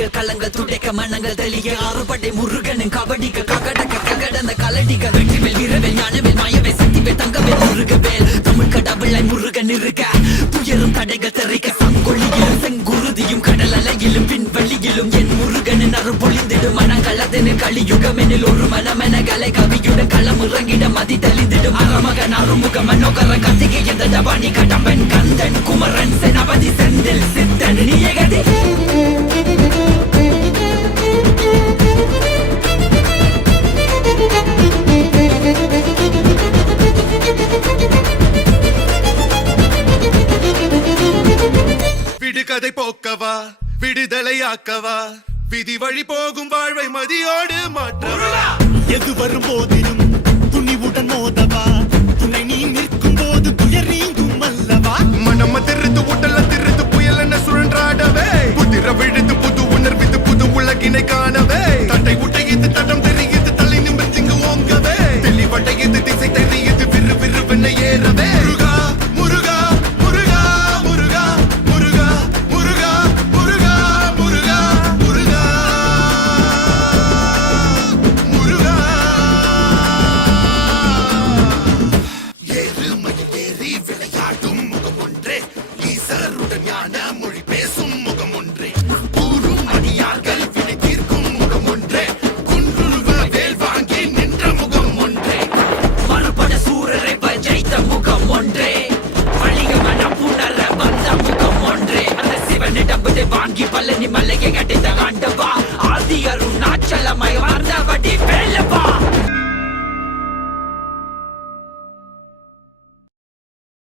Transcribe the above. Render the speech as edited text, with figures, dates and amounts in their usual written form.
கவலைகள் களங்கள் துடைக்க மனங்கள் தெளிய ஆறுபடை முருகனின் கபடிக்க ககடக்க ககடந்த கலடிக்க வெற்றிவேல் வீரவேல் ஞானவேல் மாயவே சக்திவேல் தங்கவேல் முருகவேல் தமிழ் கடவுளை முருகன் இருக்க துயரும் தடைகள் தெரிக்க சங்கொழியிலும் செங்குருதியும் கடல் அலையிலும் பின்வழியிலும் என் முருகனின் அருள் பொழிந்திடும் மனங்களதனு கலியுகமெனில் ஒரு மனமென கலை கவியுடன் களம் இறங்கிட மதி தெளிந்திடும் அறமகன் அருமுக மனோகர கத்திகை எந்த ஜபானி கடம்பன் கந்தன் குமரன் செனபதி செந்தில் சித்தன் நீயகதி விடுகதை போக்கவா விடுதலையாக்கவா விதி வழி போகும் வாழ்வை மதியோடு மாற்றவா எது வரும் போதிலும் துணிவுடன் மோதவா துணை நீ நிற்கும் போது துயர் நீங்கும் அல்லவா மனம் திருத்து உடல திருத்து புயல் என சுழன்றாடவே புதிர விழுந்து புது உணர்வித்து புது உலகினை காணவே தட்டை உடையது தடம் தெரியுது தலை நிமிர்ந்திங்கு ஓங்கவே தெளிவடையது திசை தெரியுது விறு விறுவென ஏறவே முருகா முருகா முருகா முருகா முருகா முருகா முருகா முருகா முருகா ஏறுமையில் ஏறி விளையாடும் முகம் ஒன்றே ஈசருடன் ஞான மொழி பேசும் முகம் ஒன்றே கூறும் அடியார்கள் வினை தீர்க்கும் முகம் ஒன்றே குன்றுருவ வேல் வாங்கி நின்ற முகம் ஒன்றே மறுபட சூரரை பஜைத்த முகம் ஒன்றே வழிக மனம் புணர வந்த முகம் ஒன்றே அந்த சிவனிடம்பதை வாங்கி பழனி மலையை கட்டித்த ஆண்டவா ஆதி அருணாச்சலமய